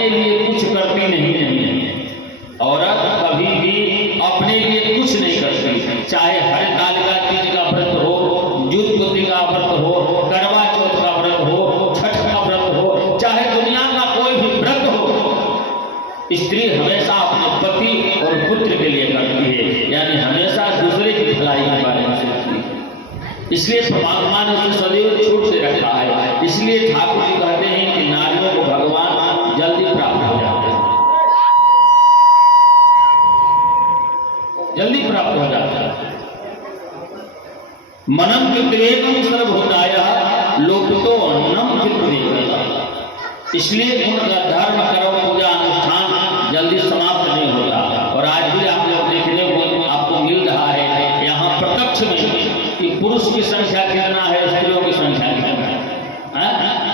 अपने लिए कुछ करती नहीं है। औरत कभी भी अपने लिए कुछ नहीं करती, चाहे हरतालिका तीज का व्रत हो, जुटपुती का व्रत हो, करवा चौथ का व्रत हो, छठ का व्रत हो, चाहे दुनिया का कोई भी व्रत हो, स्त्री हमेशा अपने पति और पुत्र के लिए करती है, यानी हमेशा दूसरे की भलाई के बारे में सोचती है। इसलिए परमात्मा ने उसे सदैव छूट से रखा है। इसलिए ठाकुर जी कहते हैं कि नारियों को भगवान जल्दी प्राप्त हो जाते हैं, जल्दी प्राप्त हो जाता है। मनम चित्रेकम सर्वभूतायः लोपितो अन्नम चित्रेकम। इसलिए उनका धर्म कर्म पूजा अनुष्ठान जल्दी समाप्त नहीं होता। और आज भी आप लोग देखने को आपको मिल रहा है यहाँ प्रत्यक्ष में कि पुरुष की संख्या कितना है, स्त्रियों की संख्या कितना है।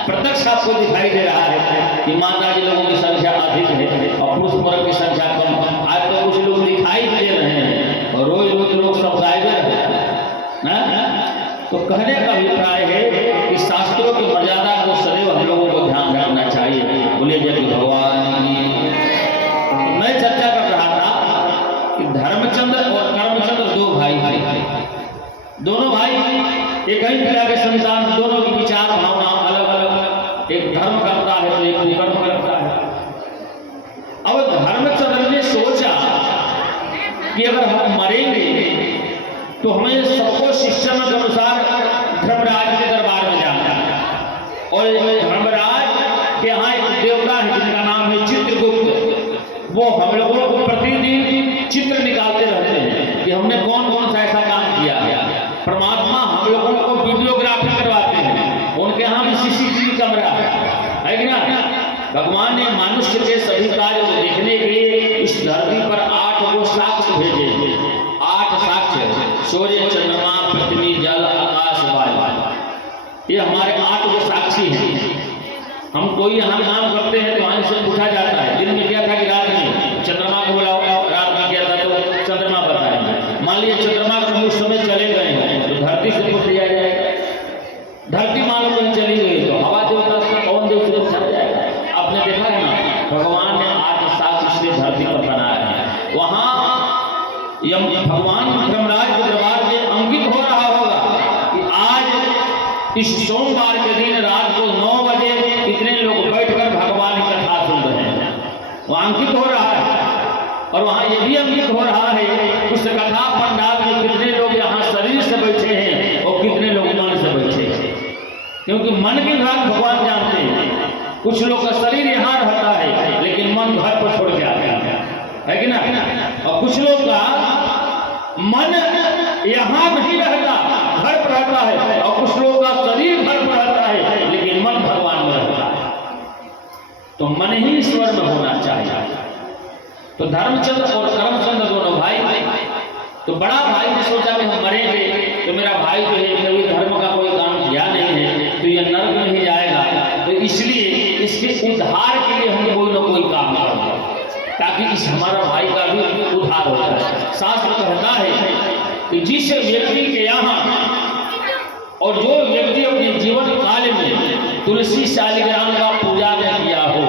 प्रत्यक्ष आपको दिखाई दे रहा है कि माता जी लोगों की संख्या अधिक है और पुरुष वर्ग की संख्या कम। आज तो कुछ लोग दिखाई दे रहे हैं और रोज रोज लोग सब गायब है। तो कहने का अभिप्राय है कि शास्त्रों की मर्यादा को सदैव हम लोगों को ध्यान रखना चाहिए। बोले जय भगवान की। मैं चर्चा कर रहा था कि धर्मचंद्र और कर्मचंद्र दो भाई थे। दोनों भाई एक ही पिता के संतान, दोनों की विचार भावना अलग अलग, एक धर्म करता है तो एक कर्म करता है। अब धर्मचंद्र ने सोचा कि अगर हम मरेंगे तो हमें सबको सिस्टम के अनुसार धर्मराज के दरबार में जाना है। और धर्मराज के यहाँ एक देवता है जिनका नाम है चित्रगुप्त। वो हम लोगों को प्रतिदिन चित्र निकालते रहते हैं कि हमने कौन कौन सा ऐसा काम किया है। परमात्मा हम लोगों को वीडियोग्राफी करवाते हैं, उनके यहाँ भी CCTV कैमरा है कि ना। भगवान ने मनुष्य के सभी कार्य को देखने के लिए इस धरती पर 8 वो साक्ष्य भेजे। 8 साक्ष्य, सूर्य, चंद्रमा, पृथ्वी, जल, आकाश, वायु। ये हमारे 8 वो साक्षी हैं। हम कोई यहाँ काम करते हैं तो वहाँ से पूछा जाता है दिन में क्या था कि रात में। चंद्रमा को बुलाओ, रात में क्या था तो चंद्रमा बताएंगे। मान लीजिए चंद्रमा को उस समय चले गए हैं तो धरती से पूछ लिया जाएगा। धरती मान लो कहीं चली गई तो हवा देवता से, पवन देव से छप जाएगा। आपने देखा है ना, भगवान ने 8 साक्ष्य से धरती पर बनाया है। वहाँ भगवान धर्मराज के दरबार में अंकित हो रहा होगा कि आज इस सोमवार के दिन रात को 9 बजे इतने लोग बैठकर भगवान की कथा सुन रहे हैं। वहाँ अंकित हो रहा है। और वहाँ ये भी अंकित हो रहा है उस कथा पंडाल में कितने लोग यहाँ शरीर से बैठे हैं और कितने लोग मन से बैठे हैं। क्योंकि मन की बात भगवान जानते हैं। कुछ लोग का शरीर यहाँ रहता है लेकिन मन घर पर छोड़ के आता है कि ना। और कुछ लोग का मन यहाँ नहीं रहता, घर पर रहता है। और कुछ लोग का शरीर घर पर रहता है लेकिन मन भगवान में रहता है। तो मन ही ईश्वर में होना चाहिए। तो धर्मचंद्र और कर्मचंद्र दोनों भाई। तो बड़ा भाई ने सोचा कि हम मरेंगे तो मेरा भाई जो है कभी धर्म का कोई काम किया नहीं है तो ये नर्क में ही जाएगा। तो इसलिए इसके उद्धार के लिए हम कोई ना कोई काम करेंगे ताकि इस हमारा भाई का भी उद्धार हो जाए। शास्त्र कहता है कि जिस व्यक्ति के यहाँ और जो व्यक्ति अपने जीवन काल में तुलसी शालिग्राम का पूजा नहीं किया हो,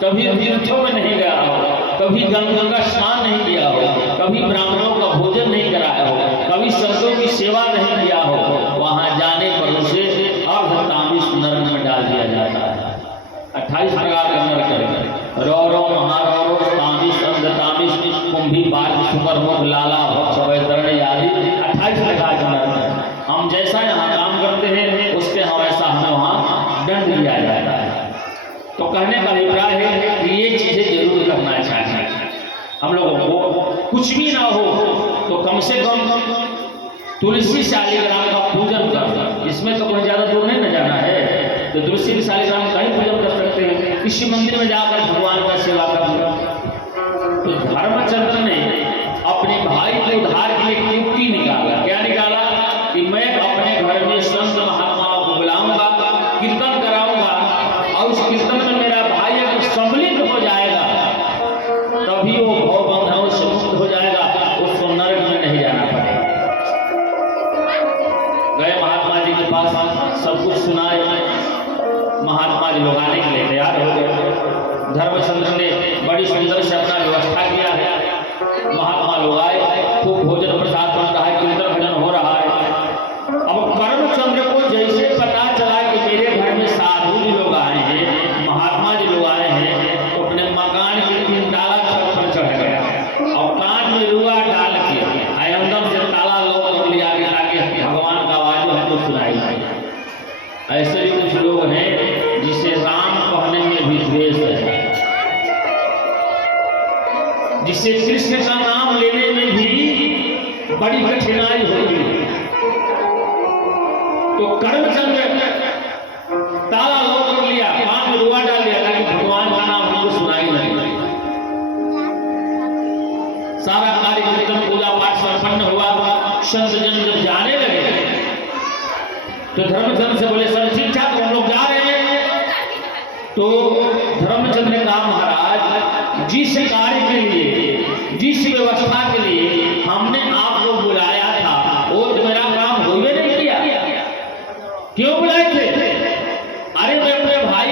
कभी तीर्थों में नहीं गया हो, कभी गंगा का स्नान नहीं किया हो, कभी ब्राह्मणों का भोजन नहीं कराया हो, कभी संतों की सेवा नहीं किया हो, वहां जाने पर उसे अर्धतामिस नरक में डाल दिया जाता है। 28 प्रकार का नरक है। रौरव, महारौरव, तामिस, अंधतामिस, कुंभी, बाल, शुकर, मुख, लाला, भक्ष, वैतरणी आदि 28 प्रकार का नरक है। हम जैसा यहाँ काम करते हैं उसके हम ऐसा हमें वहाँ दंड दिया जाता है। तो कहने का अभिप्राय है कि ये चीजें जरूर करना चाहिए हम लोगों को। कुछ भी ना हो तो कम से कम तुलसी शालिग्राम का पूजन करना। इसमें तो कोई ज्यादा दूर नहीं न जाना है, तो तुलसी शालिग्राम का ही पूजन कर सकते हैं। किसी मंदिर में जाकर भगवान का सेवा करना। तो धर्मचंद्र ने अपने भाई के उद्धार के लिए युक्ति निकाला। क्या निकाला कि मैं अपने घर में संत महात्माओं को बुलाऊंगा, कीर्तन कराऊंगा और उस कीर्तन में मेरा भाई अगर सम्मिलित हो जाएगा तभी वो भव बंधनों से मुक्त हो जाएगा, उसको नरक में नहीं जाना पड़ेगा। गए महात्मा जी के पास, सब कुछ सुनाए। महात्मा जी लोग आने के लिए तैयार हो गए। धर्मचंद्र ने बड़ी सुंदर से अपना व्यवस्था किया है। महात्मा लोग आए, खूब भोजन प्रसाद बन रहा है, कीर्तन भजन हो रहा है। अब कर्मचंद्र को जैसे पता चला कि मेरे घर में साधु जी लोग आए हैं, महात्मा जी लोग आए हैं, तो अपने मकान के 3 ताला छत पर चढ़ गया और कान में रुआ डाल के अंदर से ताला लॉक कर लिया ताकि भगवान का आवाज हमको सुनाई दे। ऐसे भी कुछ लोग हैं जिसे राम कहने में भी द्वेष है, जिसे कृष्ण का नाम लेने में भी बड़ी कठिनाई होगी। तो कर्मचंद्र ताला लॉक कर लिया, कान में रुआ डाल लिया ताकि भगवान का नाम हमको सुनाई नहीं दे। सारा कार्य कीर्तन पूजा पाठ संपन्न हुआ। संत जन जब जाने लगे तो धर्मचंद्र से बोले, सब ठीक ठाक, हम लोग जा रहे हैं। तो धर्मचंद्र ने कहा, महाराज जिस कार्य के लिए, जिस व्यवस्था के लिए हमने आपको बुलाया था वो तो मेरा काम हो ही नहीं किया। क्यों बुलाए थे?